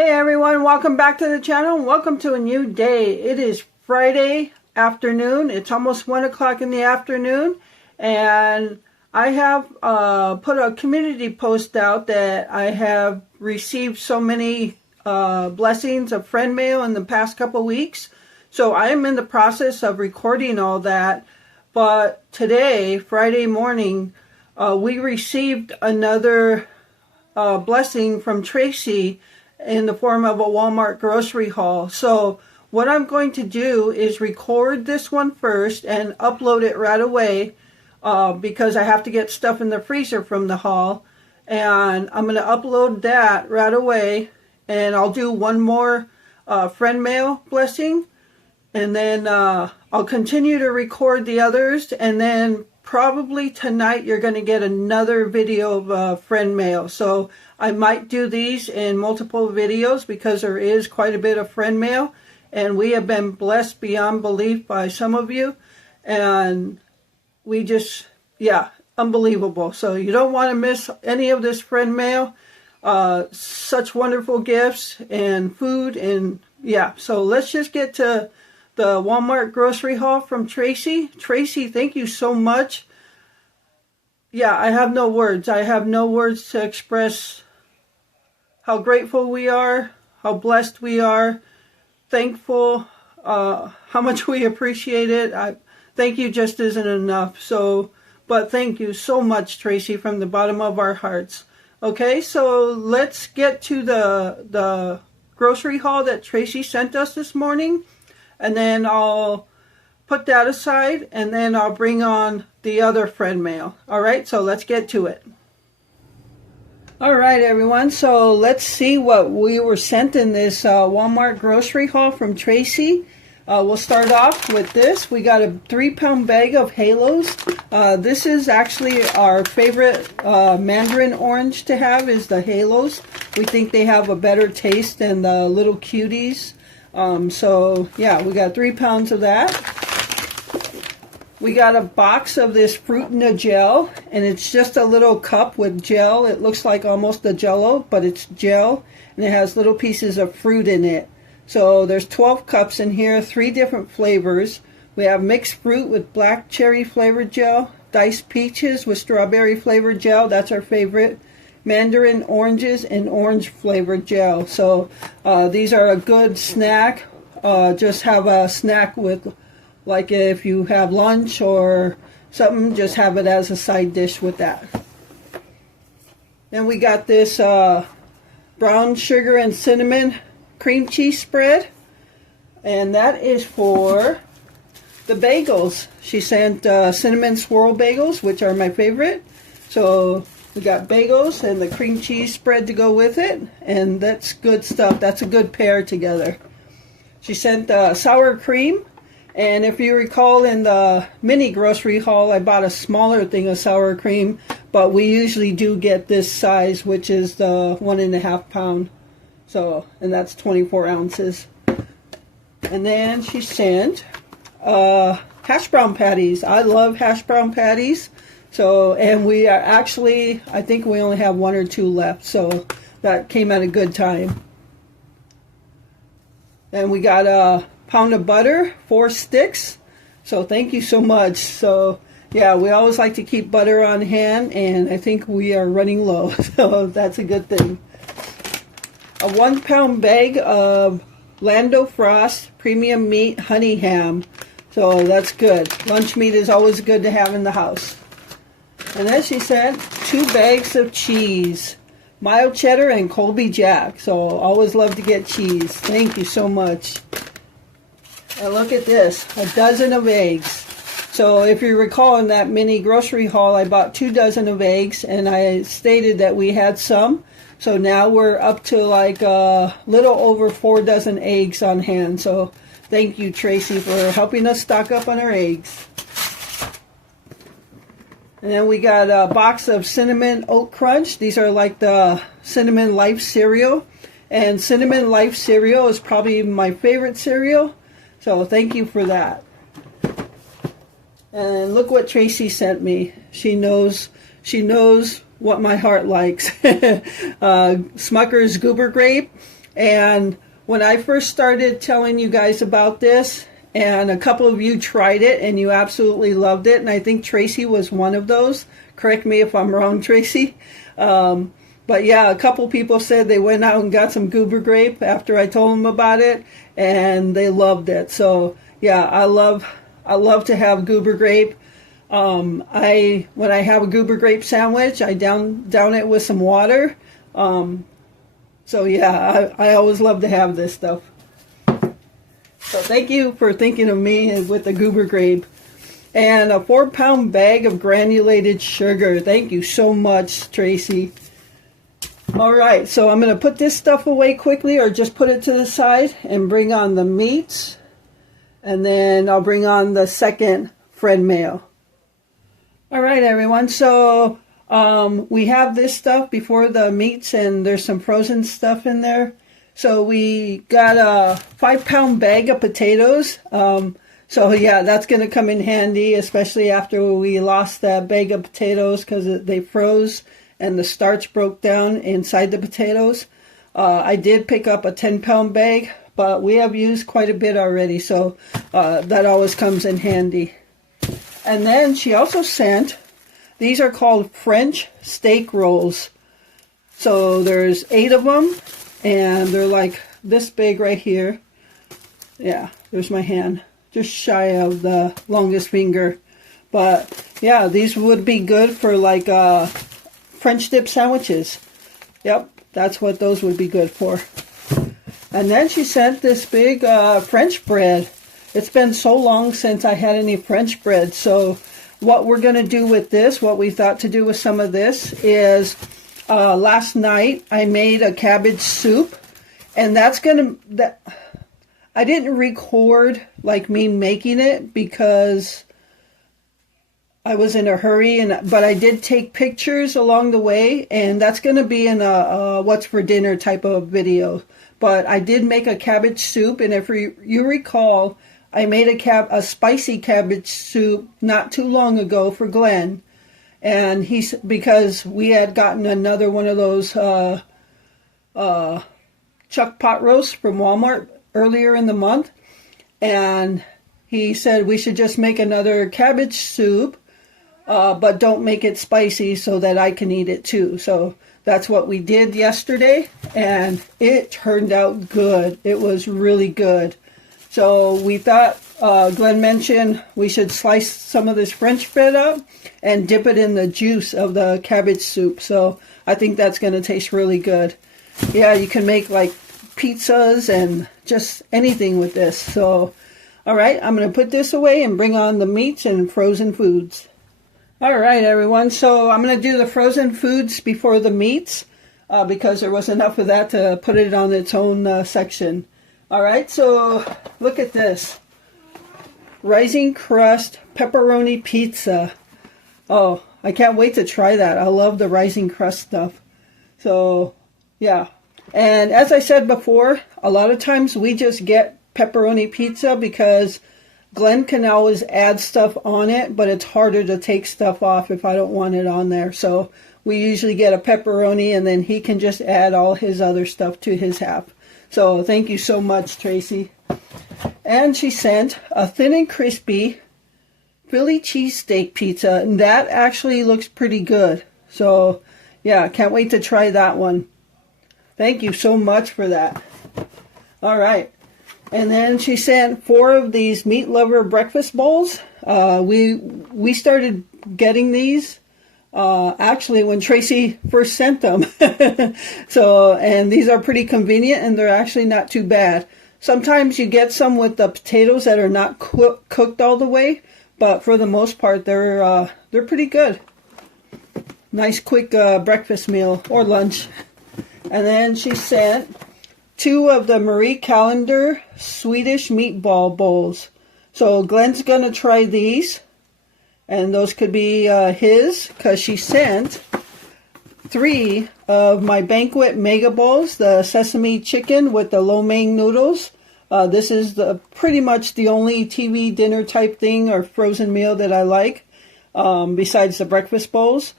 Hey everyone, welcome back to the channel and welcome to a new day. It is Friday afternoon. It's almost 1 o'clock in the afternoon, and I have put a community post out that I have received so many blessings of friend mail in the past couple weeks. So I am in the process of recording all that, but today, Friday morning, we received another blessing from Tracy in the form of a Walmart grocery haul. So what I'm going to do is record this one first and upload it right away because I have to get stuff in the freezer from the haul, and I'm going to upload that right away, and I'll do one more friend mail blessing, and then I'll continue to record the others, and then probably tonight you're going to get another video of friend mail. So I might do these in multiple videos because there is quite a bit of friend mail, and we have been blessed beyond belief by some of you, and we just, yeah, unbelievable. So you don't want to miss any of this friend mail. Such wonderful gifts and food, and yeah, so let's just get to the Walmart grocery haul from Tracy. Tracy, thank you so much. Yeah, I have no words. I have no words to express how grateful we are, how blessed we are, thankful, how much we appreciate it. Thank you just isn't enough. So, but thank you so much, Tracy, from the bottom of our hearts. Okay, so let's get to the grocery haul that Tracy sent us this morning, and then I'll put that aside, and then I'll bring on the other friend mail. All right, so let's get to it. All right, everyone, so let's see what we were sent in this Walmart grocery haul from Tracy. We'll start off with this. We got a 3-pound bag of Halos. This is actually our favorite mandarin orange to have, is the Halos. We think they have a better taste than the little cuties. So yeah, we got 3 pounds of that. We got a box of this Fruit-N-a gel, and it's just a little cup with gel. It looks like almost a Jell-O, but it's gel, and it has little pieces of fruit in it. So there's 12 cups in here, 3 different flavors. We have mixed fruit with black cherry flavored gel, diced peaches with strawberry flavored gel, that's our favorite, mandarin oranges, and orange flavored gel. So these are a good snack. Just have a snack with, like if you have lunch or something, just have it as a side dish with that. Then we got this brown sugar and cinnamon cream cheese spread, and that is for the bagels. She sent cinnamon swirl bagels, which are my favorite. So we got bagels and the cream cheese spread to go with it, and that's good stuff. That's a good pair together. She sent sour cream, and if you recall in the mini grocery haul, I bought a smaller thing of sour cream, but we usually do get this size, which is the 1.5 pound. So, and that's 24 ounces. And then she sent hash brown patties. I love hash brown patties. So, and we are actually, I think we only have 1 or 2 left, so that came at a good time. And we got a pound of butter, 4 sticks. So thank you so much. So yeah, we always like to keep butter on hand, and I think we are running low, so that's a good thing. A 1-pound bag of Lando Frost premium meat honey ham. So that's good. Lunch meat is always good to have in the house. And then she sent 2 bags of cheese, mild cheddar and Colby Jack. So always love to get cheese. Thank you so much. And look at this, a dozen of eggs. So if you recall in that mini grocery haul, I bought 2 dozen of eggs, and I stated that we had some. So now we're up to like a little over 4 dozen eggs on hand. So thank you, Tracy, for helping us stock up on our eggs. And then we got a box of Cinnamon Oat Crunch. These are like the Cinnamon Life cereal. And Cinnamon Life cereal is probably my favorite cereal. So thank you for that. And look what Tracy sent me. She knows what my heart likes. Smucker's Goober Grape. And when I first started telling you guys about this, and a couple of you tried it and you absolutely loved it, and I think Tracy was one of those. Correct me if I'm wrong, Tracy. But yeah, a couple people said they went out and got some goober grape after I told them about it, and they loved it. So yeah, I love to have goober grape. When I have a goober grape sandwich, I down it with some water. So yeah, I always love to have this stuff. So thank you for thinking of me with the goober grape. And a 4-pound bag of granulated sugar. Thank you so much, Tracy. All right, so I'm going to put this stuff away quickly, or just put it to the side, and bring on the meats. And then I'll bring on the second Fred Meyer. All right, everyone. So we have this stuff before the meats, and there's some frozen stuff in there. So we got a 5-pound bag of potatoes. So yeah, that's going to come in handy, especially after we lost that bag of potatoes because they froze and the starch broke down inside the potatoes. I did pick up a 10-pound bag, but we have used quite a bit already, so that always comes in handy. And then she also sent, these are called French steak rolls. So there's 8 of them, and they're like this big right here. Yeah, there's my hand, just shy of the longest finger. But yeah, these would be good for like French dip sandwiches. Yep, that's what those would be good for. And then she sent this big French bread. It's been so long since I had any French bread. So what we're going to do with this, what we thought to do with some of this is last night I made a cabbage soup. And that's going to... I didn't record like me making it because I was in a hurry, but I did take pictures along the way, and that's going to be in a what's for dinner type of video. But I did make a cabbage soup, and if you recall, I made a spicy cabbage soup not too long ago for Glenn, and because we had gotten another one of those chuck pot roasts from Walmart earlier in the month, and he said we should just make another cabbage soup, but don't make it spicy so that I can eat it too. So that's what we did yesterday, and it turned out good. It was really good. So we thought, Glenn mentioned we should slice some of this French bread up and dip it in the juice of the cabbage soup. So I think that's going to taste really good. Yeah, you can make like pizzas and just anything with this. So, all right, I'm going to put this away and bring on the meats and frozen foods. All right, everyone. So I'm going to do the frozen foods before the meats because there was enough of that to put it on its own section. All right, so look at this. Rising crust pepperoni pizza. Oh, I can't wait to try that. I love the rising crust stuff. So, yeah. And as I said before, a lot of times we just get pepperoni pizza because Glenn can always add stuff on it, but it's harder to take stuff off if I don't want it on there. So we usually get a pepperoni, and then he can just add all his other stuff to his half. So thank you so much, Tracy. And she sent a thin and crispy Philly cheesesteak pizza, and that actually looks pretty good. So yeah, can't wait to try that one. Thank you so much for that. All right. And then she sent 4 of these Meat Lover breakfast bowls. We started getting these actually when Tracy first sent them. So, and these are pretty convenient, and they're actually not too bad. Sometimes you get some with the potatoes that are not cooked all the way, but for the most part, they're pretty good. Nice quick breakfast meal or lunch. And then she sent 2 of the Marie Callender Swedish meatball bowls. So Glenn's going to try these. And those could be his, because she sent 3 of my Banquet Mega Bowls, the sesame chicken with the lo mein noodles. This is pretty much the only TV dinner type thing or frozen meal that I like, besides the breakfast bowls.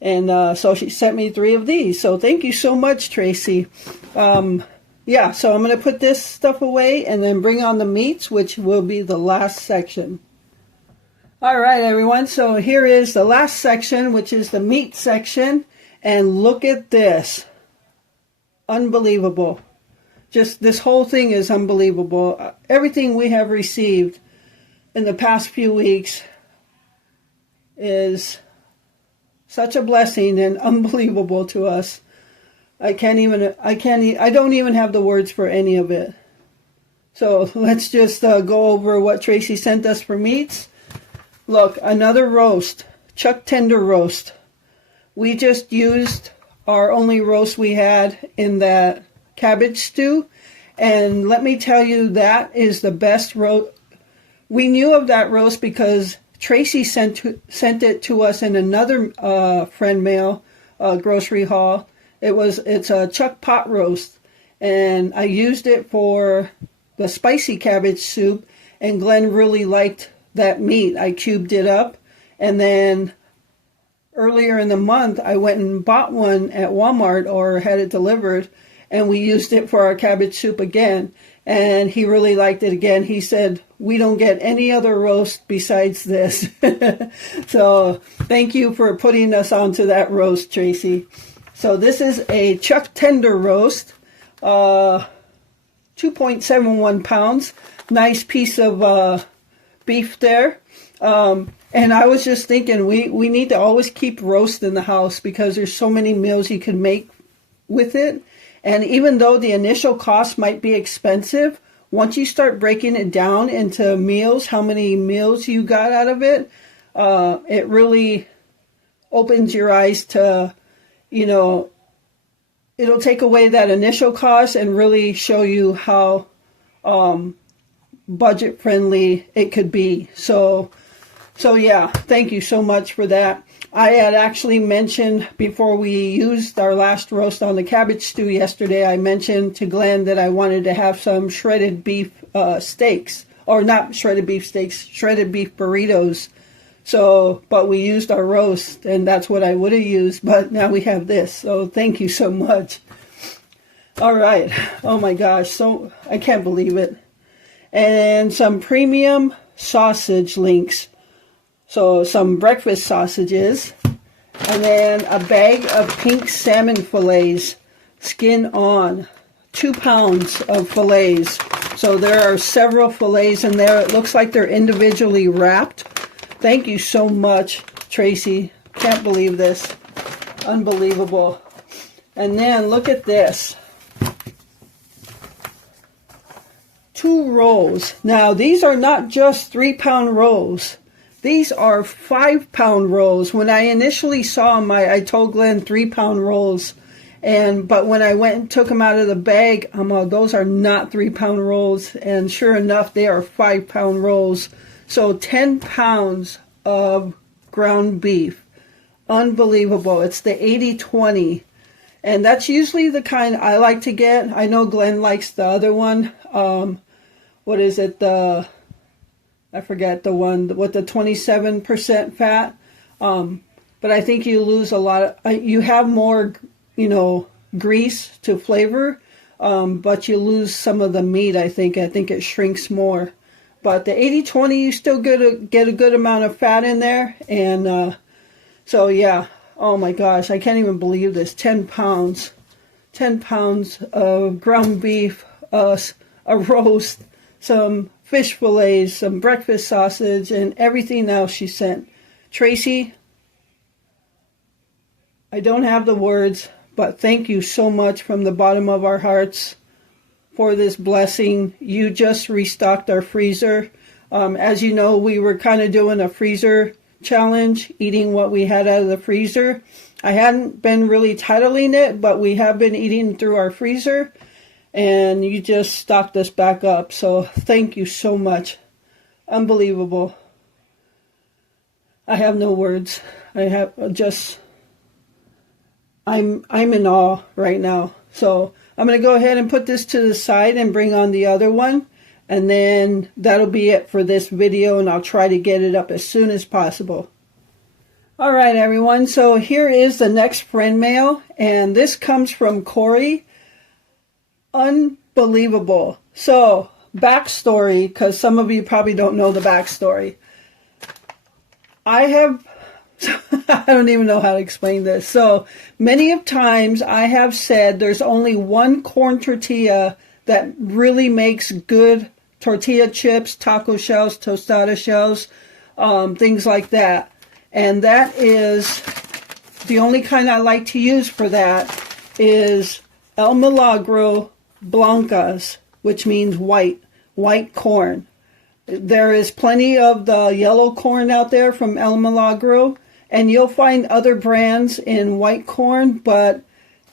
And so she sent me 3 of these. So thank you so much, Tracy. yeah, so I'm going to put this stuff away and then bring on the meats, which will be the last section. All right, everyone, so here is the last section, which is the meat section. And look at this. Unbelievable. Just this whole thing is unbelievable. Everything we have received in the past few weeks is such a blessing and unbelievable to us. I don't even have the words for any of it. So let's just go over what Tracy sent us for meats. Look, another roast, chuck tender roast. We just used our only roast we had in that cabbage stew, and let me tell you, that is the best roast. We knew of that roast because Tracy sent it to us in another friend mail grocery haul. It's a chuck pot roast, and I used it for the spicy cabbage soup, and Glenn really liked that meat. I cubed it up, and then earlier in the month I went and bought one at Walmart or had it delivered, and we used it for our cabbage soup again, and he really liked it again. He said, we don't get any other roast besides this. So thank you for putting us onto that roast, Tracy. So this is a chuck tender roast, 2.71 pounds. Nice piece of beef there. And I was just thinking, we need to always keep roast in the house because there's so many meals you can make with it. And even though the initial cost might be expensive, once you start breaking it down into meals, how many meals you got out of it, it really opens your eyes to, it'll take away that initial cost and really show you how budget friendly it could be. So yeah, thank you so much for that. I had actually mentioned before we used our last roast on the cabbage stew yesterday, I mentioned to Glenn that I wanted to have some shredded beef steaks, or not shredded beef steaks, shredded beef burritos. But we used our roast, and that's what I would have used, but now we have this. So thank you so much. All right. Oh my gosh. So I can't believe it. And some premium sausage links. So some breakfast sausages, and then a bag of pink salmon fillets, skin on, 2 pounds of fillets. So there are several fillets in there. It looks like they're individually wrapped. Thank you so much, Tracy. Can't believe this. Unbelievable. And then look at this. 2 rolls. Now these are not just 3-pound rolls. These are 5-pound rolls. When I initially saw them, I told Glenn 3-pound rolls. But when I went and took them out of the bag, those are not 3-pound rolls. And sure enough, they are 5-pound rolls. So 10 pounds of ground beef. Unbelievable. It's the 80-20. And that's usually the kind I like to get. I know Glenn likes the other one. What is it? I forget the one with the 27% fat. But I think you lose a lot of, you have more, grease to flavor, but you lose some of the meat, I think. I think it shrinks more. But the 80-20, you still get a good amount of fat in there. And so, yeah. Oh, my gosh. I can't even believe this. 10 pounds. 10 pounds of ground beef, a roast, some fish fillets, some breakfast sausage, and everything else she sent. Tracy, I don't have the words, but thank you so much from the bottom of our hearts for this blessing. You just restocked our freezer. As you know, we were kind of doing a freezer challenge, eating what we had out of the freezer. I hadn't been really titling it, but we have been eating through our freezer. And you just stocked us back up. So thank you so much. Unbelievable. I have no words. I'm in awe right now. So I'm going to go ahead and put this to the side and bring on the other one. And then that'll be it for this video. And I'll try to get it up as soon as possible. All right, everyone. So here is the next friend mail. And this comes from Corey. unbelievable. So, backstory, because some of you probably don't know the backstory. I have, I don't even know how to explain this. So, many of times I have said there's only one corn tortilla that really makes good tortilla chips, taco shells, tostada shells, things like that. And that is, the only kind I like to use for that is El Milagro Blancas, which means white corn. There is plenty of the yellow corn out there from El Milagro, and you'll find other brands in white corn, but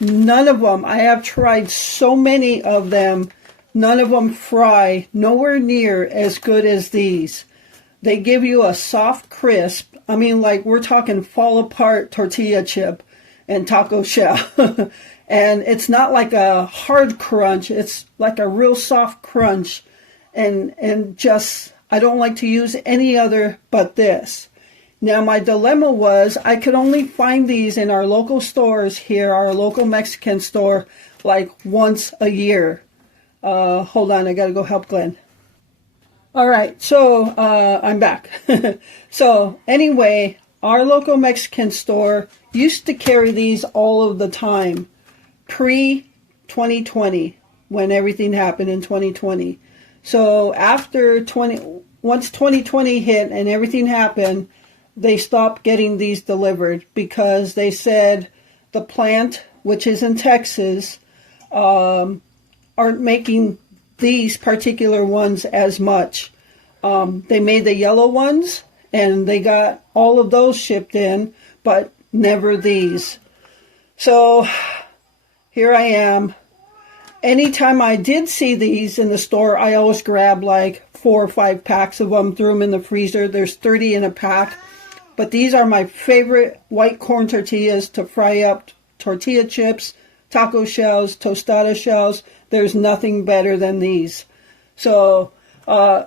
none of them, I have tried so many of them, none of them fry nowhere near as good as these. They give you a soft crisp. I mean, like, we're talking fall apart tortilla chip and taco shell. And it's not like a hard crunch. It's like a real soft crunch. And just, I don't like to use any other but this. Now, my dilemma was I could only find these in our local stores here, our local Mexican store, like once a year. Hold on, I got to go help Glenn. All right, so I'm back. So anyway, our local Mexican store used to carry these all of the time, pre-2020, when everything happened in 2020. So once 2020 hit and everything happened, they stopped getting these delivered because they said the plant, which is in Texas, aren't making these particular ones as much. They made the yellow ones and they got all of those shipped in, but never these. So here I am. Anytime I did see these in the store, I always grab like 4 or 5 packs of them, threw them in the freezer. There's 30 in a pack. But these are my favorite white corn tortillas to fry up tortilla chips, taco shells, tostada shells. There's nothing better than these. So I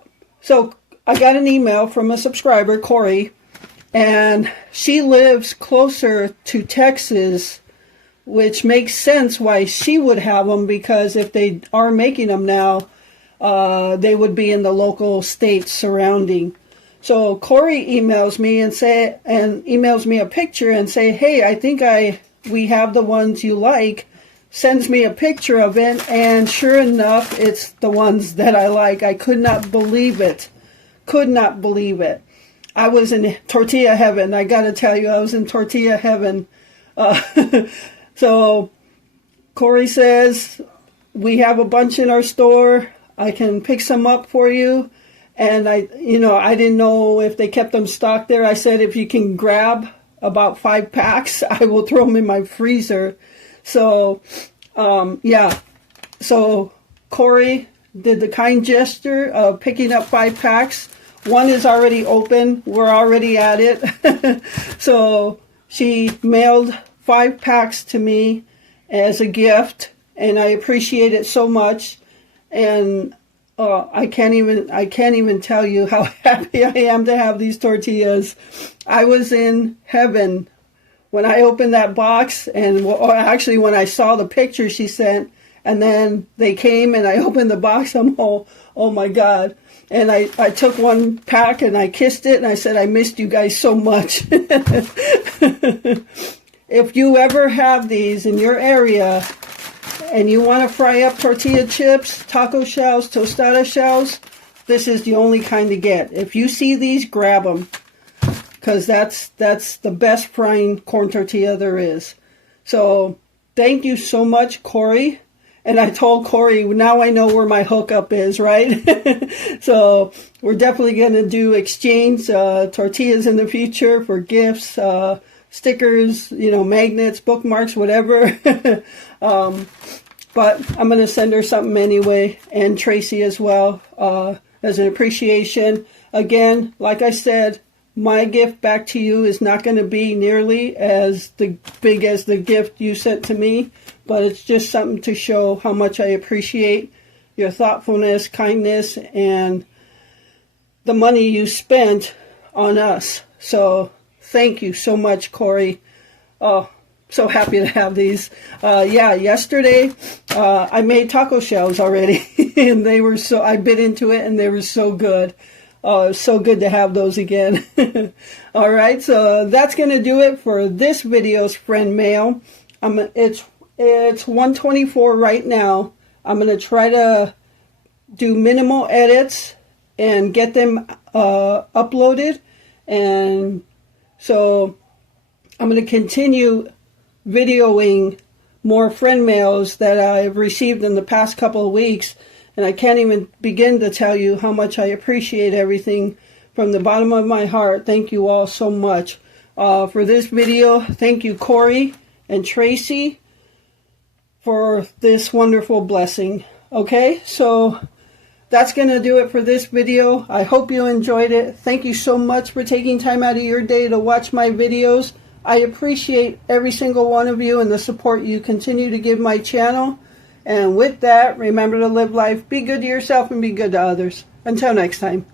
got an email from a subscriber, Corey, and she lives closer to Texas, which makes sense why she would have them, because if they are making them now, they would be in the local states surrounding. So Corey emails me and emails me a picture and say, hey, I think we have the ones you like. Sends me a picture of it, and sure enough, it's the ones that I like. I could not believe it. Could not believe it. I was in tortilla heaven. I got to tell you, I was in tortilla heaven. So Corey says, we have a bunch in our store. I can pick some up for you. And I didn't know if they kept them stocked there. I said, if you can grab about 5 packs, I will throw them in my freezer. So, yeah. So Corey did the kind gesture of picking up 5 packs. One is already open. We're already at it. So she mailed 5 packs to me as a gift, and I appreciate it so much. And I can't even tell you how happy I am to have these tortillas. I was in heaven when I opened that box, and actually when I saw the picture she sent, and then they came and I opened the box. I'm oh my God. And I took 1 pack and I kissed it and I said, I missed you guys so much. If you ever have these in your area and you want to fry up tortilla chips, taco shells, tostada shells, this is the only kind to get. If you see these, grab them, because that's the best frying corn tortilla there is. So thank you so much, Corey. And I told Corey, now I know where my hookup is, right? So we're definitely going to do exchange tortillas in the future for gifts, stickers, magnets, bookmarks, whatever. But I'm going to send her something anyway, and Tracy as well, as an appreciation. Again, like I said, my gift back to you is not going to be nearly as big as the gift you sent to me, but it's just something to show how much I appreciate your thoughtfulness, kindness, and the money you spent on us. So thank you so much, Corey. Oh, so happy to have these. Yeah, yesterday I made taco shells already, and they were so, I bit into it and they were so good. So good to have those again. All right, so that's going to do it for this video's friend mail. It's 1:24 right now. I'm going to try to do minimal edits and get them uploaded. And so I'm going to continue videoing more friend mails that I've received in the past couple of weeks. And I can't even begin to tell you how much I appreciate everything from the bottom of my heart. Thank you all so much for this video. Thank you, Corey and Tracy, for this wonderful blessing. Okay, so that's going to do it for this video. I hope you enjoyed it. Thank you so much for taking time out of your day to watch my videos. I appreciate every single one of you and the support you continue to give my channel. And with that, remember to live life, be good to yourself, and be good to others. Until next time.